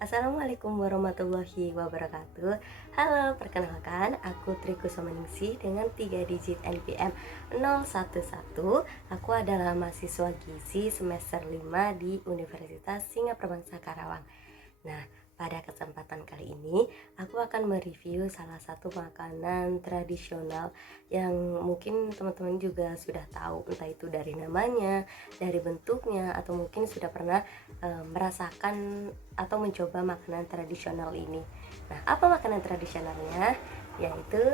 Assalamualaikum warahmatullahi wabarakatuh. Halo, perkenalkan aku Triku Somaningsih dengan 3 digit NPM 011. Aku adalah mahasiswa gizi semester 5 di Universitas Singapura Karawang. Nah, pada kesempatan kali ini aku akan mereview salah satu makanan tradisional yang mungkin teman-teman juga sudah tahu, entah itu dari namanya, dari bentuknya, atau mungkin sudah pernah merasakan atau mencoba makanan tradisional ini. Nah, apa makanan tradisionalnya? Yaitu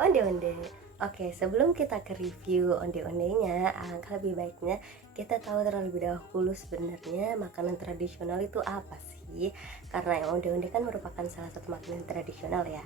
onde-onde. Oke, sebelum kita ke review onde-ondenya, alangkah lebih baiknya kita tahu terlebih dahulu sebenarnya makanan tradisional itu apa sih? Karena onde-onde kan merupakan salah satu makanan tradisional ya.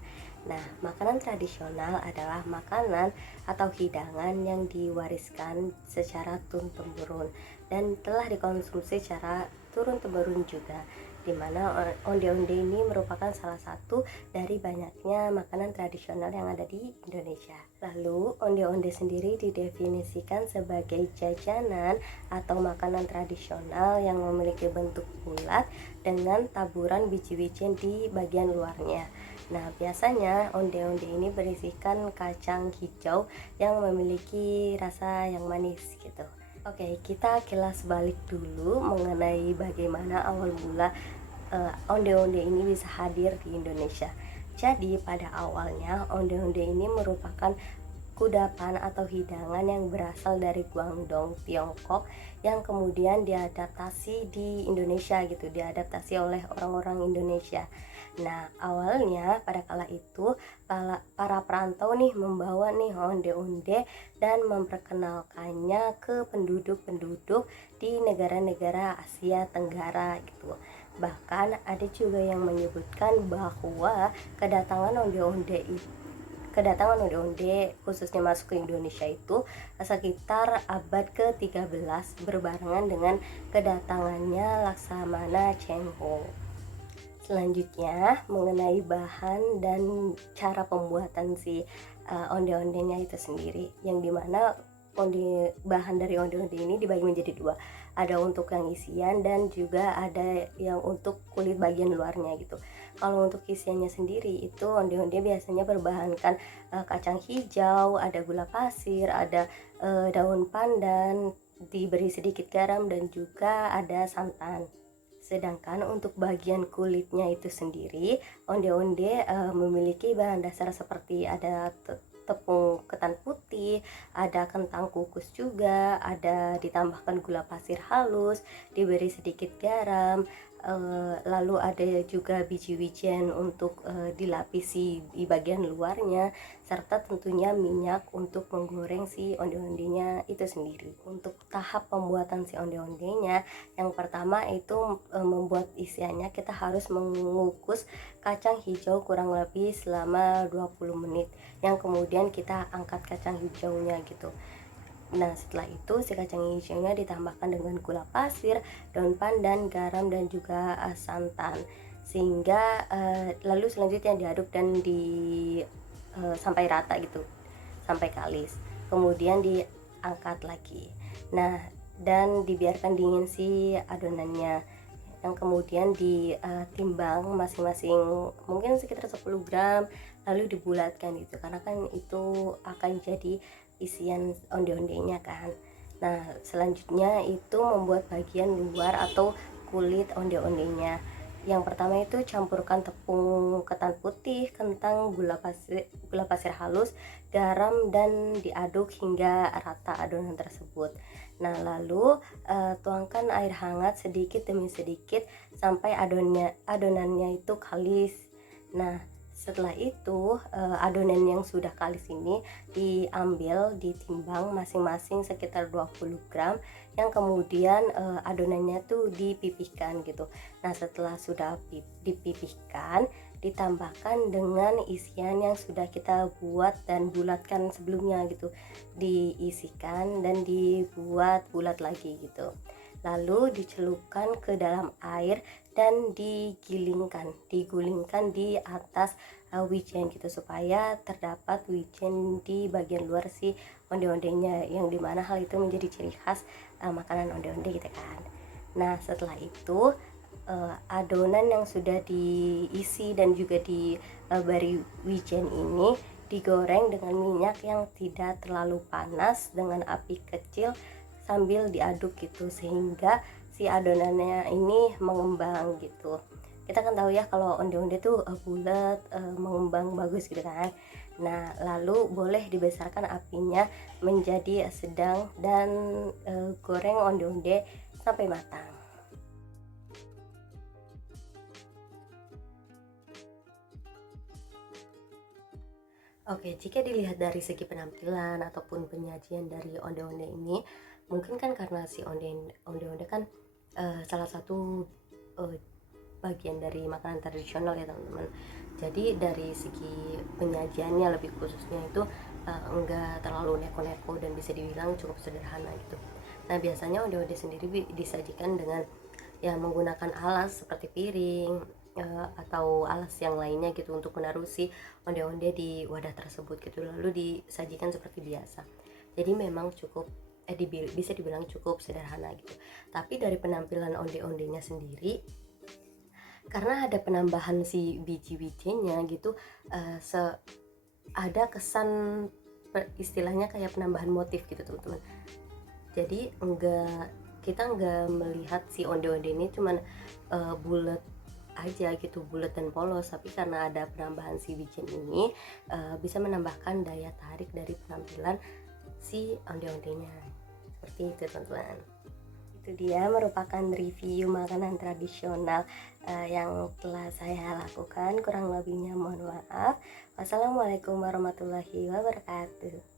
Nah, makanan tradisional adalah makanan atau hidangan yang diwariskan secara turun-temurun dan telah dikonsumsi secara turun-temurun juga, dimana onde-onde ini merupakan salah satu dari banyaknya makanan tradisional yang ada di Indonesia. Lalu, onde-onde sendiri didefinisikan sebagai jajanan atau makanan tradisional yang memiliki bentuk bulat dengan taburan biji-bijian di bagian luarnya. Nah, biasanya onde-onde ini berisikan kacang hijau yang memiliki rasa yang manis gitu. Oke, kita kilas balik dulu mengenai bagaimana awal mula onde-onde ini bisa hadir di Indonesia. Jadi pada awalnya onde-onde ini merupakan kudapan atau hidangan yang berasal dari Guangdong, Tiongkok, yang kemudian diadaptasi di Indonesia gitu, diadaptasi oleh orang-orang Indonesia. Nah, awalnya pada kala itu para perantau nih membawa nih onde-onde dan memperkenalkannya ke penduduk-penduduk di negara-negara Asia Tenggara gitu. Bahkan ada juga yang menyebutkan bahwa kedatangan onde-onde khususnya masuk ke Indonesia itu sekitar abad ke-13 berbarengan dengan kedatangannya Laksamana Cheng Ho. Selanjutnya mengenai bahan dan cara pembuatan si onde-ondenya itu sendiri, yang dimana bahan dari onde-onde ini dibagi menjadi dua, ada untuk yang isian dan juga ada yang untuk kulit bagian luarnya gitu. Kalau untuk isiannya sendiri itu onde-onde biasanya berbahankan kacang hijau, ada gula pasir, ada daun pandan, diberi sedikit garam dan juga ada santan. Sedangkan untuk bagian kulitnya itu sendiri, onde-onde memiliki bahan dasar seperti ada tepung ketan putih, ada kentang kukus juga, ada ditambahkan gula pasir halus, diberi sedikit garam, lalu ada juga biji-bijian untuk dilapisi di bagian luarnya, serta tentunya minyak untuk menggoreng si onde-ondenya itu sendiri. Untuk tahap pembuatan si onde-ondenya, yang pertama itu membuat isiannya kita harus mengukus kacang hijau kurang lebih selama 20 menit, yang kemudian kita angkat kacang hijaunya gitu. Nah, setelah itu si kacang hijaunya ditambahkan dengan gula pasir, daun pandan, garam dan juga santan, sehingga lalu selanjutnya diaduk dan sampai rata gitu, sampai kalis. Kemudian diangkat lagi. Nah, dan dibiarkan dingin si adonannya, yang kemudian ditimbang masing-masing mungkin sekitar 10 gram, lalu dibulatkan gitu, karena kan itu akan jadi isian onde-ondenya kan. Nah, selanjutnya itu membuat bagian luar atau kulit onde-ondenya. Yang pertama itu campurkan tepung ketan putih, kentang, gula pasir halus, garam dan diaduk hingga rata adonan tersebut. Nah, lalu tuangkan air hangat sedikit demi sedikit sampai adonannya itu kalis. Nah, setelah itu adonan yang sudah kalis ini diambil, ditimbang masing-masing sekitar 20 gram, yang kemudian adonannya tuh dipipihkan gitu. Nah, setelah sudah dipipihkan, ditambahkan dengan isian yang sudah kita buat dan bulatkan sebelumnya gitu, diisikan dan dibuat bulat lagi gitu, lalu dicelupkan ke dalam air dan digulingkan di atas wijen gitu, supaya terdapat wijen di bagian luar si onde-ondenya, yang dimana hal itu menjadi ciri khas makanan onde-onde gitu kan. Nah setelah itu adonan yang sudah diisi dan juga diberi wijen ini digoreng dengan minyak yang tidak terlalu panas dengan api kecil sambil diaduk gitu, sehingga si adonannya ini mengembang gitu. Kita kan tahu ya kalau onde-onde tuh bulat, mengembang bagus gitu kan. Nah lalu boleh dibesarkan apinya menjadi sedang dan goreng onde-onde sampai matang. Oke, jika dilihat dari segi penampilan ataupun penyajian dari onde-onde ini, mungkin kan karena si onde-onde kan salah satu eh, bagian dari makanan tradisional ya teman-teman. Jadi dari segi penyajiannya lebih khususnya itu enggak terlalu neko-neko dan bisa dibilang cukup sederhana gitu. Nah biasanya onde-onde sendiri disajikan dengan ya menggunakan alas seperti piring atau alas yang lainnya gitu untuk menaruh si onde-onde di wadah tersebut gitu, lalu disajikan seperti biasa. Jadi memang cukup bisa dibilang cukup sederhana gitu. Tapi dari penampilan onde-ondenya sendiri, karena ada penambahan si biji-bijinya gitu, ada kesan istilahnya kayak penambahan motif gitu teman-teman. Jadi kita enggak melihat si onde-onde ini cuman bulat aja gitu, bulat dan polos, tapi karena ada penambahan si wijen ini bisa menambahkan daya tarik dari penampilan si onde-ondenya. Seperti itu teman-teman. Itu dia merupakan review makanan tradisional yang telah saya lakukan. Kurang lebihnya mohon maaf. Wassalamualaikum warahmatullahi wabarakatuh.